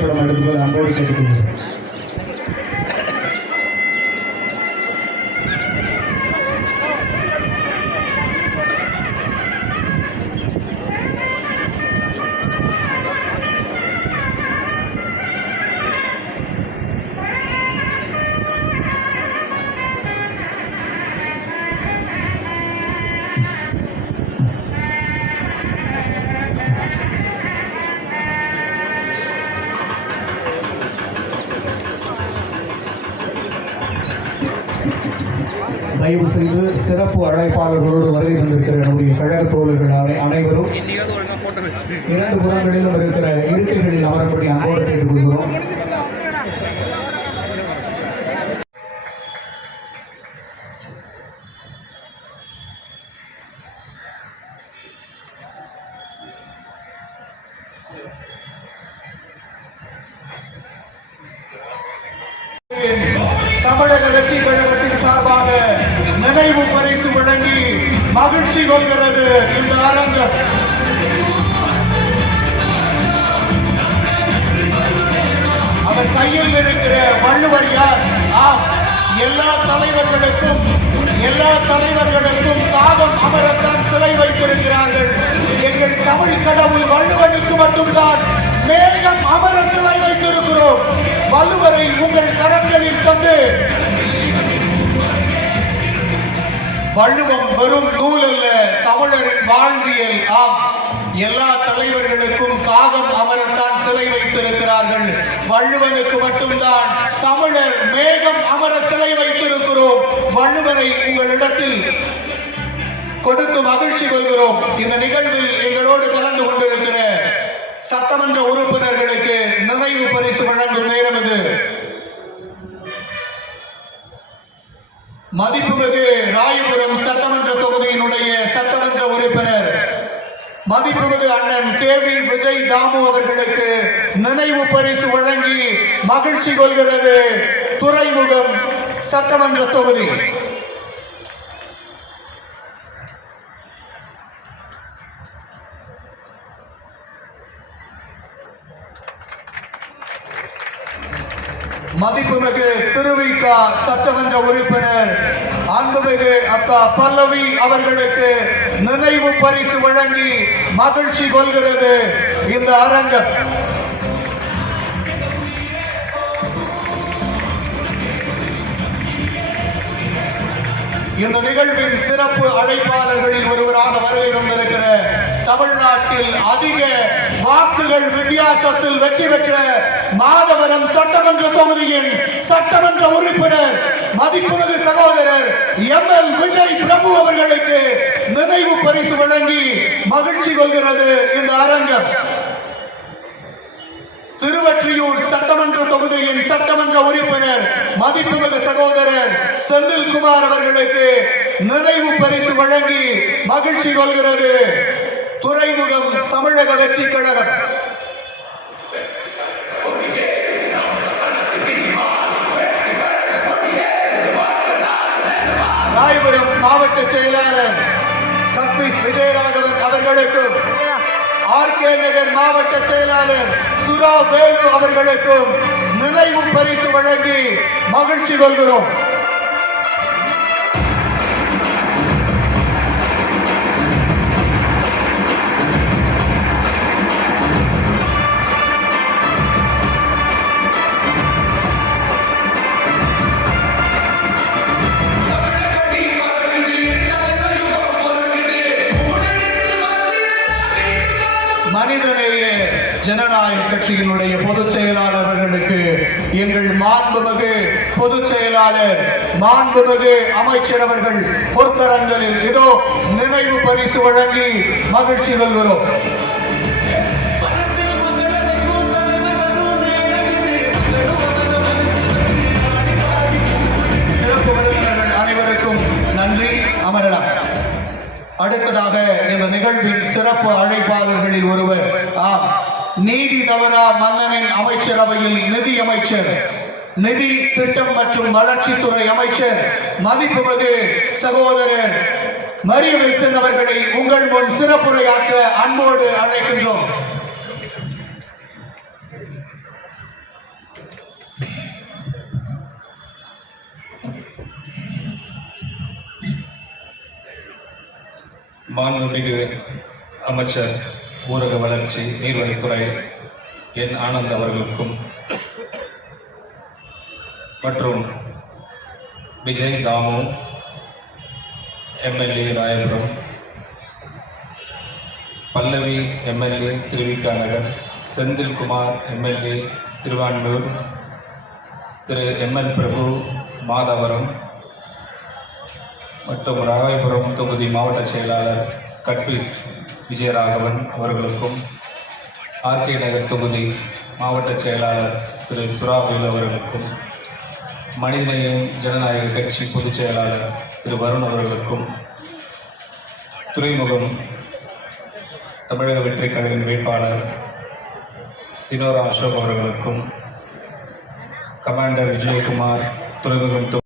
புகைப்படம் எடுத்துக்கொள்ள அன்போடு கேட்டுக்கொள்கிறேன். தயவு செய்து சிறப்பு அழைப்பாளர்களோடு வருகை தந்திருக்கிற நம்முடைய கழக தோழர்கள் அனைவரும் இரண்டு புறங்களிலும் இருக்கிற இருக்கைகளில் அமரும்படி அன்போடு கேட்டுக்கொள்கிறோம். தமிழக வெற்றி கழகத்தின் சார்பாக நினைவு பரிசு வழங்கி மகிழ்ச்சி கொள்கிறது இந்த அரங்கம். அவர் கையில் இருக்கிற வள்ளுவர் யார்? எல்லா தலைவர்களுக்கும் காகம் அமரத்தான் சிலை வைத்திருக்கிறார்கள். எங்கள் தமிழ் கடவுள் வள்ளுவனுக்கு மட்டும்தான் மேகம் அமர சிலை வைத்திருக்கிறோம். வள்ளுவரை உங்கள் கரங்களில் தந்து வள்ளுவம் வெறும் நூல் அல்ல, தமிழரின் வாழ்வியல். எல்லா தலைவர்களுக்கும் காகம் அமரத்தான் சிலை வைத்திருக்கிறார்கள். வள்ளுவனுக்கு மட்டும்தான் தமிழர் மேகம் அமர சிலை வைத்திருக்கிறோம். வள்ளுவரை உங்களிடத்தில் கொடுத்து மகிழ்ச்சி கொள்கிறோம். இந்த நிகழ்வில் எங்களோடு கலந்து கொண்டிருக்கிற சட்டமன்ற உறுப்பினர்களுக்கு நினைவு பரிசு வழங்கும் நேரம் இது. மதிப்புமிகு ராயபுரம் சட்டமன்ற தொகுதியினுடைய சட்டமன்ற உறுப்பினர் மதிப்புமிகு அண்ணன் கேவி விஜய் தாமு அவர்களுக்கு நினைவு பரிசு வழங்கி மகிழ்ச்சி கொள்கிறது துறைமுகம் சட்டமன்ற தொகுதி. மதிப்புமிகு திருவிக்கா சட்டமன்ற உறுப்பினர் அன்புமிகு அக்கா பல்லவி அவர்களுக்கு நினைவு பரிசு வழங்கி மகிழ்ச்சி கொள்கிறது இந்த அரங்கம். இந்த நிகழ்வின் சிறப்பு அழைப்பாளர்களில் ஒருவராக வருகை வந்திருக்கிற தமிழ்நாட்டில் அதிக வாக்குகள் வித்தியாசத்தில் வெற்றி பெற்ற மாதவரம் சட்டமன்ற தொகுதியின் சட்டமன்ற உறுப்பினர் மதிப்புமிகு சகோதரர் எம்எல் விஜய் பிரபு அவர்களுக்கு நினைவு பரிசு வழங்கி மகிழ்ச்சி கொள்கிறது இந்த அரங்கம். திருவற்றியூர் சட்டமன்ற தொகுதியின் சட்டமன்ற உறுப்பினர் மதிப்புமிகு சகோதரர் செந்தில்குமார் அவர்களுக்கு நினைவு பரிசு வழங்கி மகிழ்ச்சி கொள்கிறது துறைமுகம் தமிழக வெற்றி கழகம். ராயபுரம் மாவட்ட செயலாளர் கஸ்மிஷ் விஜயராகவன் அவர்களுக்கும் ஆர்கே நகர் மாவட்ட செயலாளர் சுரா வேலு அவர்களுக்கும் நினைவு பரிசு வழங்கி மகிழ்ச்சி கொள்கிறோம். மனிதநேய ஜனநாயக கட்சியினுடைய பொதுச் செயலாளர் அவர்களுக்கு எங்கள் மாண்புமிகு பொதுச் செயலாளர் மாண்புமிகு அமைச்சர் அவர்கள் பொற்கரங்களில் இதோ நினைவு பரிசு வழங்கி மகிழ்ச்சி கொள்கிறோம். சிறப்பு விருந்தினர்கள் அனைவருக்கும் நன்றி. அமரலாம். அடுத்ததாக இந்த நிகழ்வின் சிறப்பு அழைப்பாளர்களில் ஒருவர் நீதி தவறா மன்னனின் அமைச்சரவையில் நிதி அமைச்சர், நிதி திட்டம் மற்றும் வளர்ச்சித்துறை அமைச்சர் மதிப்புமிகு சகோதரர் மரிய வில்சன் அவர்களை உங்கள் முன் சிறப்புரையாற்ற அன்போடு அழைக்கின்றோம். மாண்புமிகு அமைச்சர் ஊரக வளர்ச்சி நீர்வழித்துறை என் ஆனந்த் அவர்களுக்கும் மற்றும் விஜய் தாமு எம்எல்ஏ ராயபுரம், பல்லவி எம்எல்ஏ திருவிக நகர், செந்தில்குமார் எம்எல்ஏ திருவான்மூர், திரு எம்எல் பிரபு மாதவரம் மற்றும் ராயபுரம் தொகுதி மாவட்ட செயலாளர் கட்பீஸ் விஜயராகவன் அவர்களுக்கும், ஆர்கே நகர் தொகுதி மாவட்ட செயலாளர் திரு சுராவேல் அவர்களுக்கும், மனிதநேயம் ஜனநாயக கட்சி பொதுச் செயலாளர் திரு வருண் அவர்களுக்கும், துறைமுகம் தமிழக வெற்றிக் கழக வேட்பாளர் சினோரா அசோக் அவர்களுக்கும், கமாண்டர் விஜயகுமார் துறைமுகம்